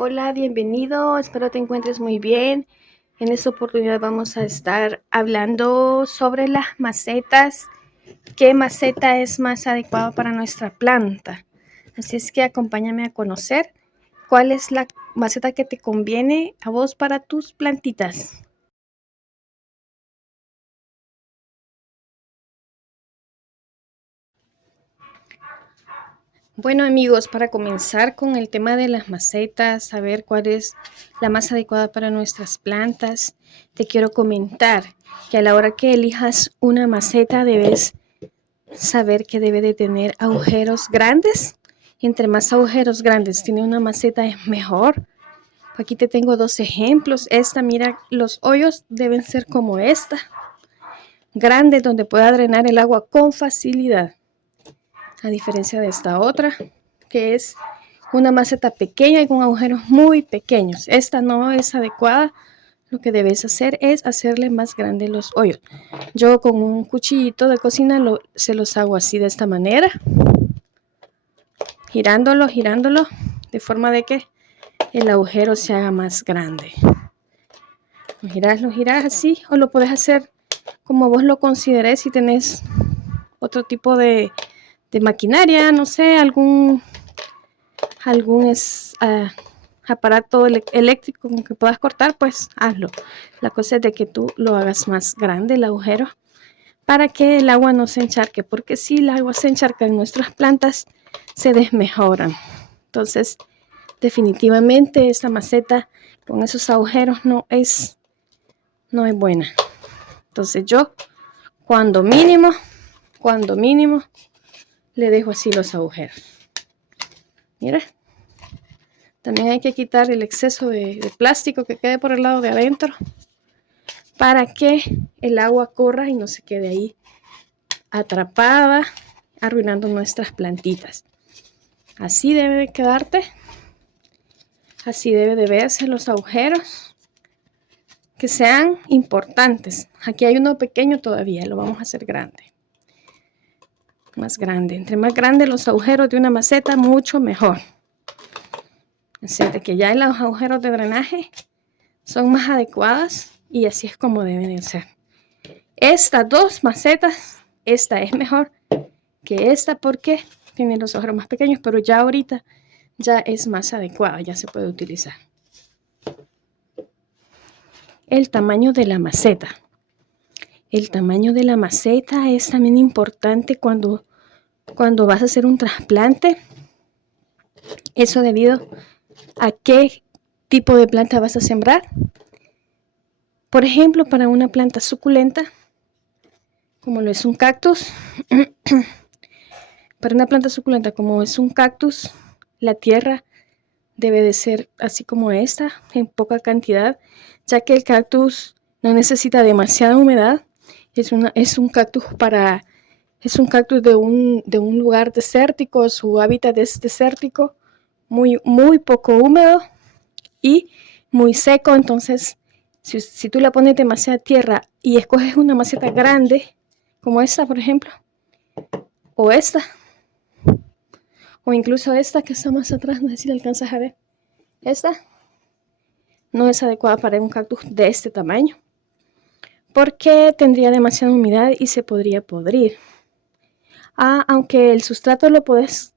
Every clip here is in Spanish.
Hola, bienvenido, espero te encuentres muy bien. En esta oportunidad vamos a estar hablando sobre las macetas, qué maceta es más adecuada para nuestra planta. Así es que acompáñame a conocer cuál es la maceta que te conviene a vos para tus plantitas. Bueno amigos, para comenzar con el tema de las macetas, saber cuál es la más adecuada para nuestras plantas, te quiero comentar que a la hora que elijas una maceta debes saber que debe de tener agujeros grandes. Entre más agujeros grandes tiene una maceta es mejor. Aquí te tengo dos ejemplos. Esta, mira, los hoyos deben ser como esta, grande, donde pueda drenar el agua con facilidad. A diferencia de esta otra, que es una maceta pequeña y con agujeros muy pequeños. Esta no es adecuada. Lo que debes hacer es hacerle más grandes los hoyos. Yo con un cuchillito de cocina se los hago así de esta manera, girándolo, de forma de que el agujero se haga más grande. Lo giras así, o lo puedes hacer como vos lo consideres. Si tenés otro tipo de maquinaria, no sé, algún aparato eléctrico con que puedas cortar, pues hazlo. La cosa es de que tú lo hagas más grande el agujero para que el agua no se encharque, porque si el agua se encharca en nuestras plantas se desmejoran. Entonces definitivamente esta maceta con esos agujeros no es buena. Entonces yo cuando mínimo le dejo así los agujeros. Mira, también hay que quitar el exceso de plástico que quede por el lado de adentro para que el agua corra y no se quede ahí atrapada, arruinando nuestras plantitas. Así debe de quedarte, así debe de verse los agujeros, que sean importantes. Aquí hay uno pequeño todavía, lo vamos a hacer grande, más grande. Entre más grandes los agujeros de una maceta, mucho mejor. Así de que ya los agujeros de drenaje son más adecuadas y así es como deben de ser. Estas dos macetas, esta es mejor que esta porque tiene los agujeros más pequeños, pero ya ahorita ya es más adecuada, ya se puede utilizar. El tamaño de la maceta. El tamaño de la maceta es también importante cuando vas a hacer un trasplante. Eso debido a qué tipo de planta vas a sembrar. Por ejemplo, para una planta suculenta, como lo es un cactus, para una planta suculenta como es un cactus, la tierra debe de ser así como esta, en poca cantidad, ya que el cactus no necesita demasiada humedad. Es un cactus de un lugar desértico, su hábitat es desértico, muy poco húmedo y muy seco. Entonces, si tú le pones demasiada tierra y escoges una maceta grande, como esta, por ejemplo, o esta, o incluso esta que está más atrás, no sé si la alcanzas a ver, esta no es adecuada para un cactus de este tamaño, porque tendría demasiada humedad y se podría podrir. Aunque el sustrato lo puedes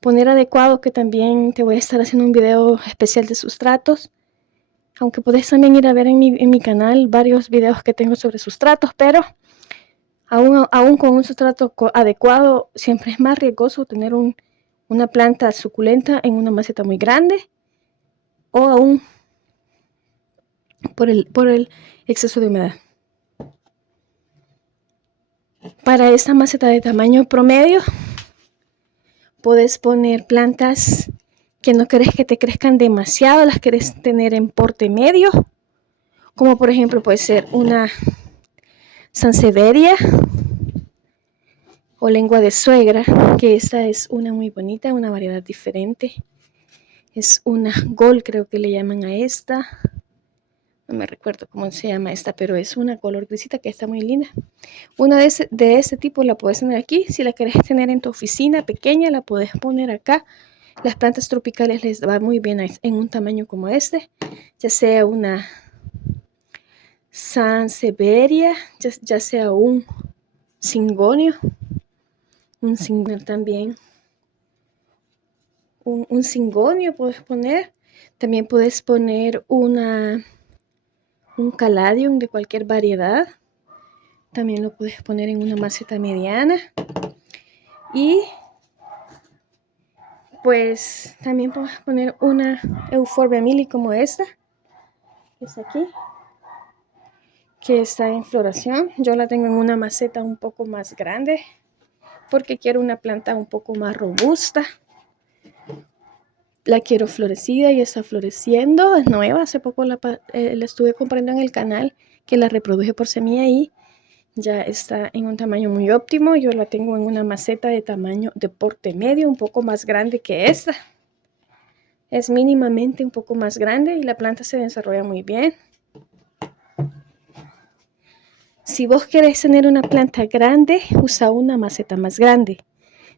poner adecuado, que también te voy a estar haciendo un video especial de sustratos, aunque puedes también ir a ver en mi canal varios videos que tengo sobre sustratos, pero aún con un sustrato adecuado siempre es más riesgoso tener una planta suculenta en una maceta muy grande, o aún por el exceso de humedad. Para esta maceta de tamaño promedio puedes poner plantas que no querés que te crezcan demasiado, las querés tener en porte medio, como por ejemplo puede ser una sansevieria o lengua de suegra, que esta es una muy bonita, una variedad diferente. Es una Gold, creo que le llaman a esta. No me recuerdo cómo se llama esta, pero es una color grisita que está muy linda. Una de ese tipo la puedes tener aquí. Si la querés tener en tu oficina pequeña, la puedes poner acá Las plantas tropicales les va muy bien en un tamaño como este, ya sea una Sansevieria, ya sea un cingonio también. Un cingonio puedes poner. También puedes poner un caladium de cualquier variedad. También lo puedes poner en una maceta mediana. Y pues también puedes poner una Euphorbia mili como esta. Es aquí. Que está en floración. Yo la tengo en una maceta un poco más grande. Porque quiero una planta un poco más robusta. La quiero florecida y está floreciendo, es nueva, hace poco la estuve comprando en el canal, que la reproduje por semilla y ya está en un tamaño muy óptimo. Yo la tengo en una maceta de tamaño de porte medio, un poco más grande que esta. Es mínimamente un poco más grande y la planta se desarrolla muy bien. Si vos querés tener una planta grande, usa una maceta más grande.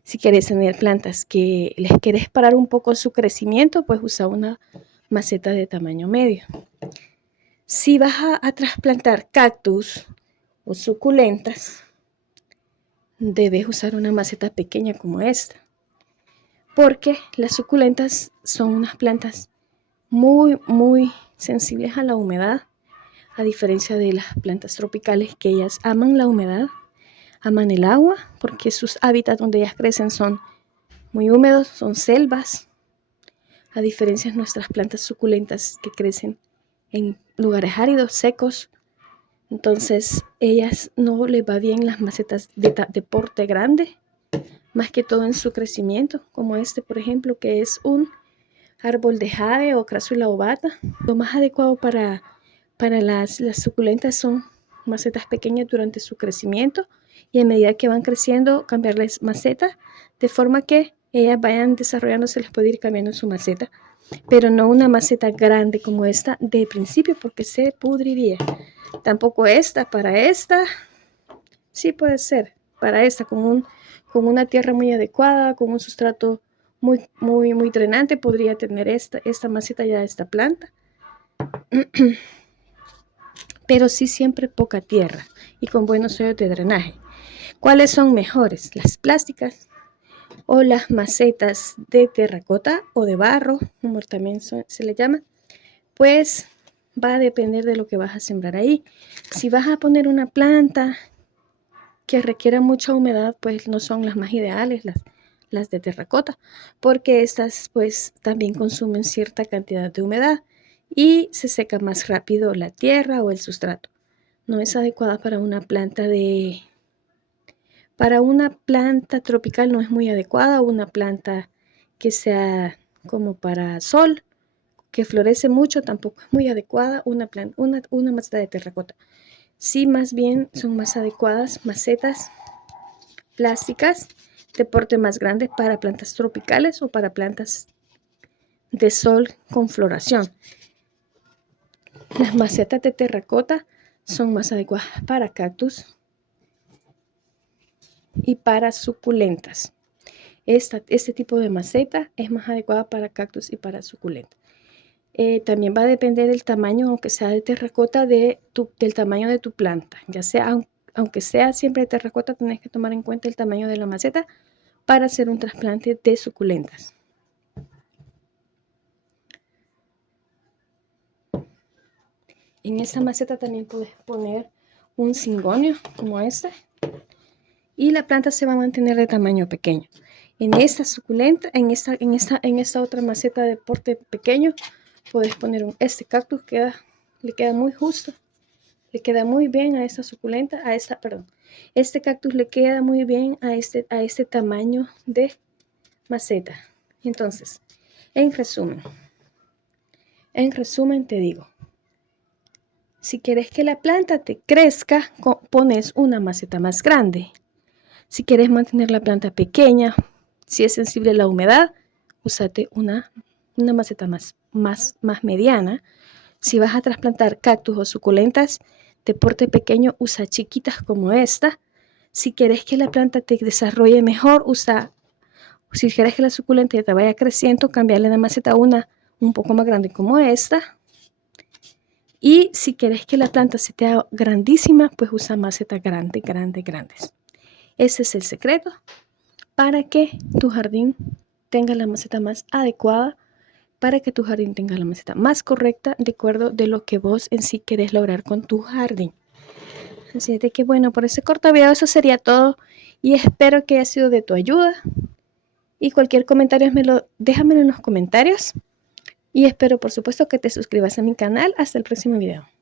Si quieres tener plantas que les quieres parar un poco su crecimiento, pues usa una maceta de tamaño medio. Si vas a trasplantar cactus o suculentas, debes usar una maceta pequeña como esta, porque las suculentas son unas plantas muy sensibles a la humedad, a diferencia de las plantas tropicales, que ellas aman la humedad, aman el agua, porque sus hábitats donde ellas crecen son muy húmedos, son selvas, a diferencia de nuestras plantas suculentas que crecen en lugares áridos, secos. Entonces, ellas no les va bien las macetas de porte grande, más que todo en su crecimiento, como este, por ejemplo, que es un árbol de jade o Crassula ovata. Lo más adecuado para las suculentas son macetas pequeñas durante su crecimiento y a medida que van creciendo, cambiarles maceta, de forma que ellas vayan desarrollándose, les puede ir cambiando su maceta, pero no una maceta grande como esta de principio, porque se pudriría. Tampoco esta, para esta, sí puede ser, para esta, con una tierra muy adecuada, con un sustrato muy drenante, podría tener esta maceta ya, esta planta. Pero sí siempre poca tierra y con buenos hoyos de drenaje. ¿Cuáles son mejores? Las plásticas o las macetas de terracota o de barro, como también se le llama. Pues va a depender de lo que vas a sembrar ahí. Si vas a poner una planta que requiera mucha humedad, pues no son las más ideales las de terracota, porque estas pues también consumen cierta cantidad de humedad y se seca más rápido la tierra o el sustrato. No es adecuada para una planta tropical, no es muy adecuada. Una planta que sea como para sol, que florece mucho, tampoco es muy adecuada una maceta de terracota. Sí, más bien son más adecuadas macetas plásticas de porte más grande para plantas tropicales o para plantas de sol con floración. Las macetas de terracota son más adecuadas para cactus y para suculentas. Este tipo de maceta es más adecuada para cactus y para suculentas. También va a depender del tamaño, aunque sea de terracota, del tamaño de tu planta. Ya sea, aunque sea siempre de terracota, tenés que tomar en cuenta el tamaño de la maceta para hacer un trasplante de suculentas. En esta maceta también puedes poner un cingonio como este y la planta se va a mantener de tamaño pequeño. En esta suculenta, en esta otra maceta de porte pequeño, puedes poner este cactus, le queda muy justo, le queda muy bien a esta suculenta, este cactus le queda muy bien a este tamaño de maceta. Entonces, en resumen te digo, si quieres que la planta te crezca, pones una maceta más grande. Si quieres mantener la planta pequeña, si es sensible a la humedad, úsate una maceta más mediana. Si vas a trasplantar cactus o suculentas de porte pequeño, usa chiquitas como esta. Si quieres que la planta te desarrolle mejor, usa Si quieres que la suculenta te vaya creciendo, cambiarle de maceta a una un poco más grande como esta. Y si quieres que la planta se te haga grandísima, pues usa macetas grandes. Ese es el secreto para que tu jardín tenga la maceta más adecuada, para que tu jardín tenga la maceta más correcta, de acuerdo de lo que vos en sí querés lograr con tu jardín. Así de que bueno, por ese corto video eso sería todo y espero que haya sido de tu ayuda. Y cualquier comentario déjamelo en los comentarios. Y espero por supuesto que te suscribas a mi canal. Hasta el próximo video.